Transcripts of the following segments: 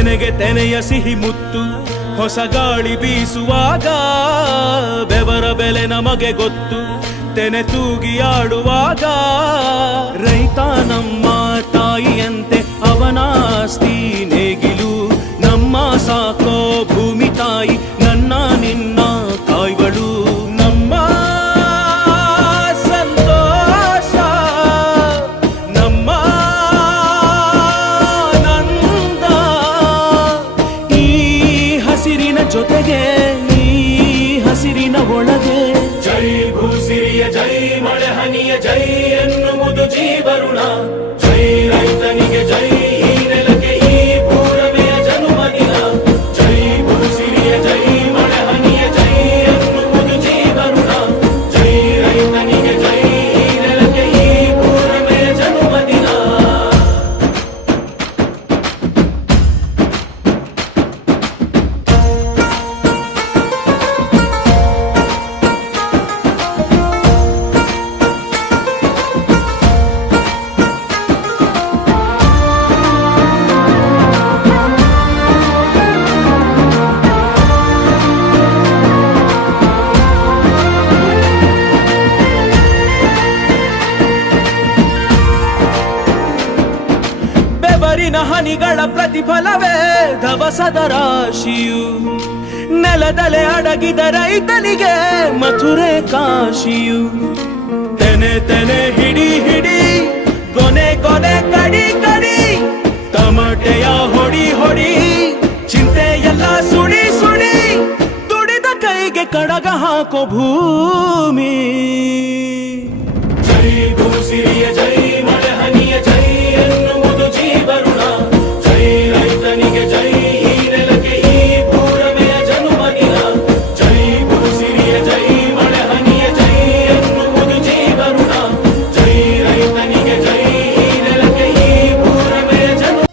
ತೆನೆಗೆ ತೆನೆಯ ಸಿಹಿ ಮುತ್ತು ಹೊಸ ಗಾಳಿ ಬೀಸುವಾಗ ಬೆವರ ಬೆಲೆ ನಮಗೆ ಗೊತ್ತು ತೆನೆ ತೂಗಿ ಆಡುವಾಗ ರೈತ ನಮ್ಮ ತಾಯಿಯಂತೆ ಅವನಾಸ್ತಿ ನೇಗಿಲು ನಮ್ಮ ಸಾಕೋ ಭೂಮಿ ತಾಯಿ ನನ್ನ ನಿನ್ನ ಕಾಯ್ಗಳು ನಮ್ಮ ಸಂತೋಷ ನಮ್ಮ ನಂದ ಈ ಹಸಿರಿನ ಜೊತೆಗೆ ಈ ಹಸಿರಿನ ಒಳಗೆ ಜೈ ಭೂಸಿರಿಯ ಜೈ ಮಳೆ ಹನಿಯ ಜೈ ಎನ್ನುವುದು ಜೀವರುಣ ಜೈ ರೈತನಿಗೆ ಜೈ ಈ ನೆಲಕ್ಕೆ ಈ ಪೂರಮೆಯ ಜನುಮದಿನ ಜೈ ಭೂಸಿರಿಯ ಜೈ ಮಳೆ ಹನಿಯ ಜೈ ಎನ್ನುವುದು ಜೀವರುಣ ಜೈ ರೈತನಿಗೆ ಜೈ ಈ ನೆಲಕ್ಕೆ ಈ ಪೂರಮೆಯ ಜನುಮದಿನ ಬೆವರಿನ ಹನಿಗಳ ಪ್ರತಿಫಲವೇ ಧವಸದ ರಾಶಿಯು ನೆಲದಲೆ ಅಡಗಿದ ರೈತನಿಗೆ ಮಥುರೆ ಕಾಶಿಯು ತೆನೆ ತೆನೆ ಹಿಡಿ ಹಿಡಿ ಕೊನೆ ಕೊನೆ ಕಡಿ ಕಡಿ ತಮಟೆಯ ಹೊಡಿ ಹೊಡಿ ಚಿಂತೆ ಎಲ್ಲ ಸುಡಿ ಸುಡಿ ದುಡಿದ ಕೈಗೆ ಕಡಗ ಹಾಕೋ ಭೂಮಿ ಜೈ ಭೂಸಿರಿಯ ಜೈ ಮಳೆ ಹನಿಯ ಜೈ ಎನ್ನುವುದು ಜೀವರುಣ ಜೈ ರೈತನಿಗೆ ಜೈ ಈ ನೆಲಕ್ಕೆ ಈ ಪೂರಮೆಯ ಜನುಮದಿನ ಜೈ ಭೂಸಿರಿಯ ಜೈ ಮಳೆ ಹನಿಯ ಜೈ ಎನ್ನುವುದು ಜೀವರುಣ ಜೈ ರೈತನಿಗೆ ಜೈ ಈ ನೆಲಕ್ಕೆ ಈ ಪೂರಮೆಯ ಜನು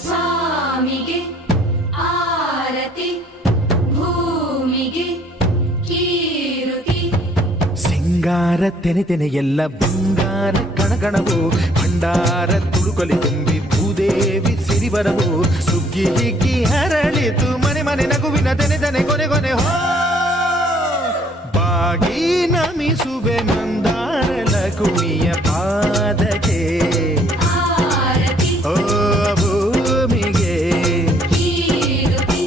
ಸ್ವಾಮಿಗೆ ಆರತಿ ಭೂಮಿಗೆ ಕೀರುತಿ ಸಿಂಗಾರ ತೆನೆ ತೆನೆ ಎಲ್ಲ ಬಂಗಾರ ಕಣಗಣವು ಭಂಡಾರ ತುಳುಕಲಿ ತುಂಬಿ ಭೂದೇವಿ ಸಿರಿವರವು ಸುಗ್ಗಿ ಹಿಗ್ಗಿ ಹರಳಿತು ಮನೆ ಮನೆ ನಗುವಿನ ತೆನೆ ತೆನೆ ಕೊನೆ ಕೊನೆ ಹೋ ಬಾಗಿ ನಮಿಸುವೆ ಮಂದಾರ ಲಕುಮಿಯ ಪಾದಕ್ಕೆ ಆರತಿ ಓ ಭೂಮಿಗೆ ಕೀರುತಿ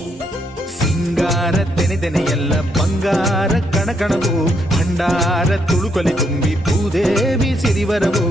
ಸಿಂಗಾರ ತೆನೆ ತೆನೆ ಎಲ್ಲ ಬಂಗಾರ ಕಣಕಣವು ಭಂಡಾರ ತುಳುಕಲಿ ತುಂಬಿ ಭೂದೇವಿ ಸಿರಿವರವು